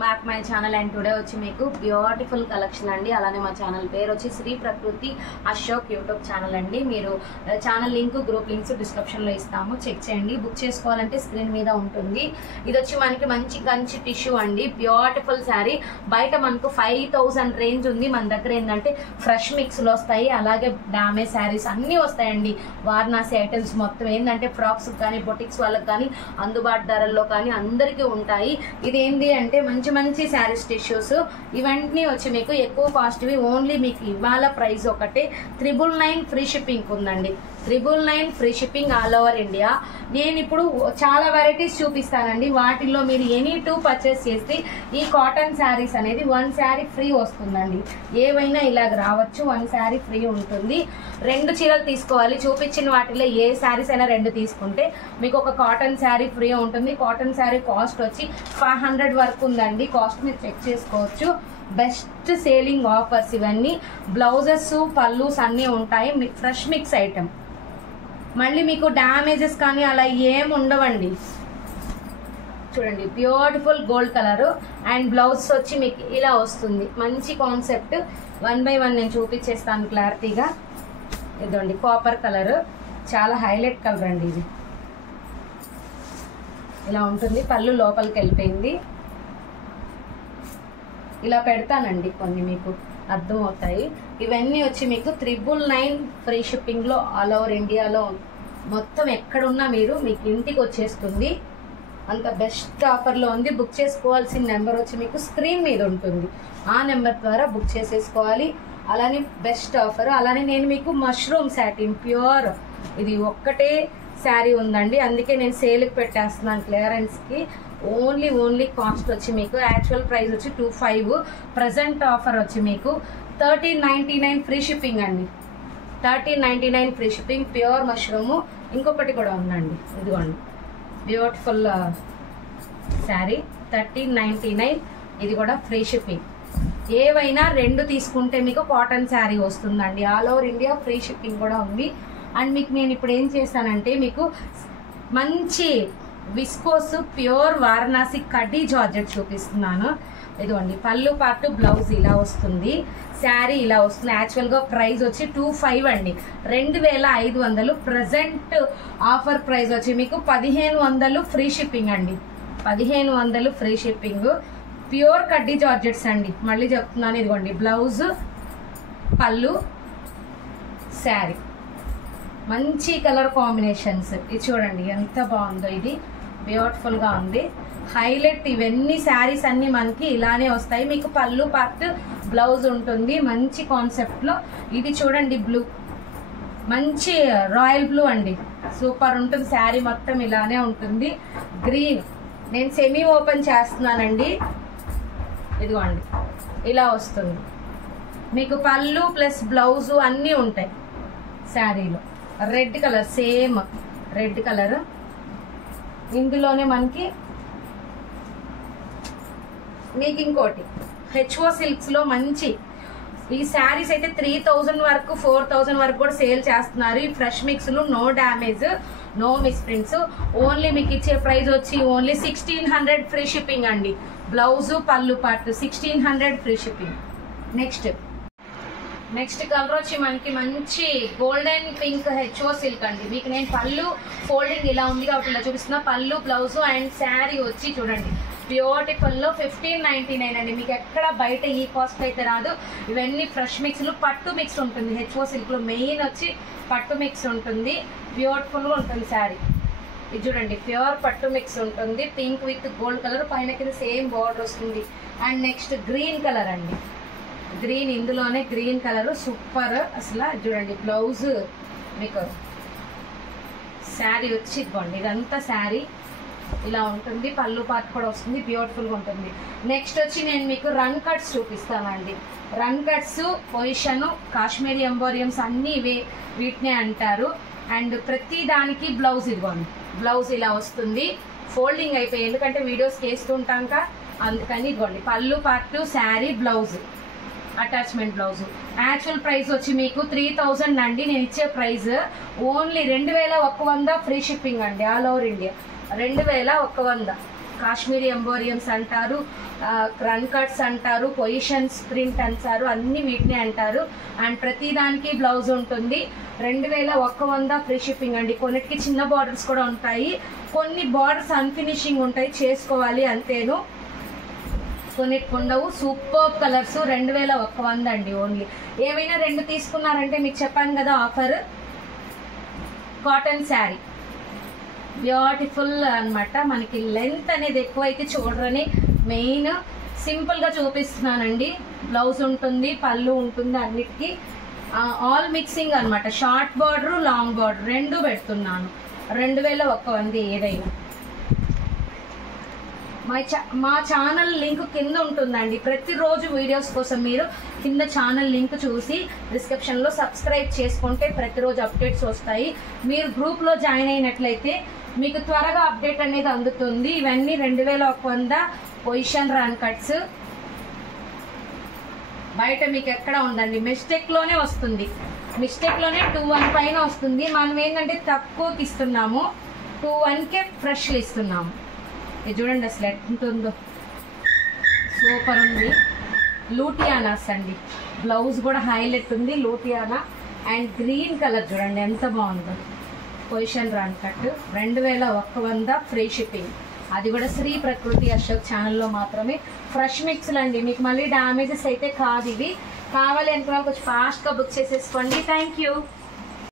Back my channel and today వచ్చి మీకు beautiful collection అండి. అలానే మా ఛానల్ పేరు వచ్చి శ్రీ ప్రకృతి అశోక్ యూట్యూబ్ ఛానల్ అండి. మీరు channel link group links description లో ఇస్తాము, చెక్ చేయండి. బుక్ చేసుకోవాలంటే స్క్రీన్ మీద ఉంటుంది. ఇది వచ్చి మనకి మంచి కంచి టిష్యూ అండి, బ్యూటిఫుల్ శారీ. బయట మనకు 5000 రేంజ్ ఉంది, మన దగ్గర ఏంటంటే ఫ్రెష్ మిక్స్ లో వస్తాయి, అలాగే డామేజ్ శారీస్ అన్ని వస్తాయండి. వారణాసి ఐటమ్స్ మొత్తం ఏంటంటే ఫ్రాక్స్ కానీ బొటిక్స్ వాళ్ళకి కానీ అందుబాటు ధరల్లో కానీ అందరికీ ఉంటాయి. ఇది ఏంటి అంటే మంచి శారీస్ టిష్యూస్. ఇవన్నీ వచ్చి మీకు ఎక్కువ కాస్ట్వి. ఓన్లీ మీకు ఇవాళ ప్రైస్ ఒకటే 999 ఫ్రీ షిప్పింగ్ ఉందండి. 999 free shipping all over India. నేను ఇప్పుడు చాలా వెరైటీస్ చూపిస్తానండి. వాటిల్లో మీరు ఎనీ 2 పర్చేస్ చేస్తే ఈ కాటన్ శారీస్ అనేది 1 శారీ ఫ్రీ వస్తుందండి. ఏవైనా ఇలాగ రావచ్చు, 1 శారీ ఫ్రీ ఉంటుంది. 2 చీరలు తీసుకోవాలి. చూపించిన వాటిలో ఏ శారీస్ అయినా 2 తీసుకుంటే మీకు ఒక కాటన్ శారీ ఫ్రీ ఉంటుంది. కాటన్ శారీ కాస్ట్ వచ్చి 500 వరకు ఉందండి. కాస్ట్ మీరు చెక్ చేసుకోవచ్చు. బెస్ట్ సేలింగ్ ఆఫర్స్ ఇవన్నీ. బ్లౌజెస్ పల్లూస్ అన్నీ ఉంటాయి. Fresh mix item. మళ్ళీ మీకు డ్యామేజెస్ కానీ అలా ఏం ఉండవండి. చూడండి, beautiful gold colour and blouse వచ్చి మీకు ఇలా వస్తుంది. మంచి కాన్సెప్ట్. 1 by 1 నేను చూపించేస్తాను క్లారిటీగా. ఇదండి కాపర్ కలర్, చాలా హైలైట్ కలర్ అండి. ఇది ఇలా ఉంటుంది. పళ్ళు లోపలికి వెళ్ళిపోయింది. ఇలా పెడతానండి, కొన్ని మీకు అర్థం అవుతాయి. ఇవన్నీ వచ్చి మీకు 999 ఫ్రీ షిప్పింగ్ లో ఆల్ ఓవర్ ఇండియాలో మొత్తం ఎక్కడున్నా మీకు ఇంటికి వచ్చేస్తుంది. అంత బెస్ట్ ఆఫర్ లో ఉంది. బుక్ చేసుకోవాల్సిన నెంబర్ వచ్చి మీకు స్క్రీన్ మీద ఉంటుంది. ఆ నెంబర్ ద్వారా బుక్ చేసేసుకోవాలి. అలానే బెస్ట్ ఆఫర్. అలానే నేను మీకు మష్రూమ్ సాటిన్ ప్యూర్ ఇది ఒక్కటే శారీ ఉందండి, అందుకే నేను సేల్కి పెట్టేస్తున్నాను క్లియరెన్స్ కి. ఓన్లీ కాస్ట్ వచ్చి మీకు యాక్చువల్ ప్రైస్ వచ్చి 25. ప్రజెంట్ ఆఫర్ వచ్చి మీకు 1399 ఫ్రీ షిప్పింగ్ అండి. 1399 ఫ్రీ షిప్పింగ్ ప్యూర్ మష్రూమ్. ఇంకొకటి కూడా ఉందండి, ఇదిగోండి బ్యూటిఫుల్ శారీ 1399. ఇది కూడా ఫ్రీ షిప్పింగ్. ఏవైనా 2 తీసుకుంటే మీకు కాటన్ శారీ వస్తుందండి. All over India free shipping కూడా ఉంది. అండ్ మీకు నేను ఇప్పుడు ఏం చేస్తానంటే మీకు మంచి విస్కోస్ ప్యూర్ వారణాసి కడ్డీ జార్జెట్ చూపిస్తున్నాను. ఇదిగోండి పళ్ళు పాటు బ్లౌజ్ ఇలా వస్తుంది, శారీ ఇలా వస్తుంది. యాక్చువల్గా ప్రైస్ వచ్చి 25 అండి, 2500. ప్రజెంట్ ఆఫర్ ప్రైస్ వచ్చి మీకు 1500 ఫ్రీ షిప్పింగ్ అండి. 1500 ఫ్రీ షిప్పింగ్. ప్యూర్ కడ్డీ జార్జెట్స్ అండి. మళ్ళీ చెప్తున్నాను, ఇదిగోండి బ్లౌజ్ పళ్ళు శారీ. మంచి కలర్ కాంబినేషన్స్. ఇది చూడండి ఎంత బాగుందో. ఇది బ్యూటిఫుల్ గా ఉంది, హైలైట్. ఇవన్నీ శారీస్ అన్ని మనకి ఇలానే వస్తాయి. మీకు పళ్ళు పార్ట్ బ్లౌజ్ ఉంటుంది. మంచి కాన్సెప్ట్ లో. ఇది చూడండి బ్లూ, మంచి రాయల్ బ్లూ అండి, సూపర్ ఉంటుంది. శారీ మొత్తం ఇలానే ఉంటుంది. గ్రీన్ నేను సెమీ ఓపెన్ చేస్తున్నానండి. ఇదిగోండి ఇలా వస్తుంది. మీకు పళ్ళు ప్లస్ బ్లౌజ్ అన్నీ ఉంటాయి శారీలో. Red colour, same red colour. ఇందులోనే మనకి మీకు ఇంకోటి హెచ్ఓ సిల్క్స్ లో మంచి ఈ శారీస్ అయితే 3000 వరకు 4000 వరకు కూడా సేల్ చేస్తున్నారు. ఈ ఫ్రెష్ మిక్స్ లు, no damage, no misprints. Only మీకు ఇచ్చే ప్రైస్ వచ్చి ఓన్లీ 1600 ఫ్రీ షిప్పింగ్ అండి. బ్లౌజ్ పళ్ళు part 1600 free shipping. Next colour వచ్చి మనకి మంచి గోల్డెన్ పింక్ హెచ్ఓ సిల్క్ అండి. మీకు నేను పళ్ళు ఫోల్డింగ్ ఇలా ఉంది కాబట్టి ఇలా చూపిస్తున్నా. పళ్ళు బ్లౌజ్ అండ్ శారీ వచ్చి చూడండి బ్యూటిఫుల్ లో 1599 అండి. మీకు ఎక్కడ బయట ఈ కాస్ట్ అయితే రాదు. ఇవన్నీ ఫ్రెష్ మిక్స్ లు, పట్టు మిక్స్ ఉంటుంది. హెచ్ఓ సిల్క్ లో మెయిన్ వచ్చి పట్టు మిక్స్ ఉంటుంది. బ్యూటిఫుల్ గా ఉంటుంది శారీ. ఇది చూడండి ప్యూర్ పట్టు మిక్స్ ఉంటుంది. పింక్ విత్ గోల్డ్ కలర్, పైన కింద సేమ్ బార్డర్ వస్తుంది. అండ్ నెక్స్ట్ గ్రీన్ కలర్ అండి. గ్రీన్, ఇందులోనే గ్రీన్ కలర్ సూపర్ అసలు. చూడండి బ్లౌజ్ మీకు శారీ వచ్చి ఇదిగోండి ఇదంతా శారీ ఇలా ఉంటుంది. పళ్ళు పార్ట్ కూడా వస్తుంది, బ్యూటిఫుల్ గా ఉంటుంది. నెక్స్ట్ వచ్చి నేను మీకు రన్ కట్స్ చూపిస్తానండి. రన్ కట్స్ పొజిషన్, కాశ్మీరీ ఎంబోరియంస్ అన్ని వీటినే అంటారు. అండ్ ప్రతి దానికి బ్లౌజ్ ఇదిగోండి, బ్లౌజ్ ఇలా వస్తుంది. ఫోల్డింగ్ అయిపోయి ఎందుకంటే వీడియోస్ చేస్తుంటాక అందుకని ఇదిగోండి పళ్ళు part sari blouse attachment blouse. Actual price వచ్చి మీకు 3000 అండి. నేను ఇచ్చే ప్రైస్ ఓన్లీ 2100 ఫ్రీ షిప్పింగ్ అండి. All over India 2100. కాశ్మీరీ ఎంబోరియంస్ అంటారు, రన్ కట్స్ అంటారు, పొజిషన్స్ ప్రింట్ అంటారు, అన్ని వీటిని అంటారు. అండ్ ప్రతిదానికి బ్లౌజ్ ఉంటుంది. 2100 ఫ్రీ షిప్పింగ్ అండి. కొన్నిటికి చిన్న బార్డర్స్ కూడా ఉంటాయి, కొన్ని బార్డర్స్ అన్ఫినిషింగ్ ఉంటాయి, చేసుకోవాలి అంతేను, కొన్నిటికి ఉండవు. సూపర్ కలర్స్ 2100 అండి ఓన్లీ. ఏవైనా 2 తీసుకున్నారంటే మీకు చెప్పాను కదా ఆఫర్. కాటన్ శారీ బ్యూటిఫుల్ అనమాట. మనకి లెంత్ అనేది ఎక్కువైతే చూడరని మెయిన్ సింపుల్గా చూపిస్తున్నానండి. బ్లౌజ్ ఉంటుంది, పళ్ళు ఉంటుంది, అన్నిటికీ ఆల్ మిక్సింగ్ అనమాట. షార్ట్ బార్డర్, లాంగ్ బార్డర్ 2 పెడుతున్నాను. 2100 ఏదైనా. మా ఛానల్ లింక్ కింద ఉంటుందండి. ప్రతిరోజు వీడియోస్ కోసం మీరు కింద ఛానల్ లింక్ చూసి డిస్క్రిప్షన్లో సబ్స్క్రైబ్ చేసుకుంటే ప్రతిరోజు అప్డేట్స్ వస్తాయి. మీరు గ్రూప్లో జాయిన్ అయినట్లయితే మీకు త్వరగా అప్డేట్ అనేది అందుతుంది. ఇవన్నీ 2100 పొజిషన్ రన్ కట్స్. బయట మీకు ఎక్కడ ఉందండి, మిస్టేక్లోనే వస్తుంది, మిస్టేక్లోనే 21 పైన వస్తుంది. మనం ఏంటంటే తక్కువకి ఇస్తున్నాము, 21కే ఫ్రెష్లు ఇస్తున్నాము. ఇది చూడండి అసలు ఎట్టుంటుందో, సూపర్ ఉంది. లూటియానాస్ అండి. బ్లౌజ్ కూడా హైలైట్ ఉంది, లూటియానా. అండ్ గ్రీన్ కలర్ చూడండి ఎంత బాగుందో. Position run cut 2100 free shipping. అది కూడా శ్రీ ప్రకృతి అశోక్ ఛానల్లో మాత్రమే. ఫ్రెష్ మిక్స్లు అండి, మీకు మళ్ళీ డ్యామేజెస్ అయితే కాదు. ఇవి కావాలి అనుకున్న కొంచెం ఫాస్ట్గా బుక్ చేసేసుకోండి. Thank you.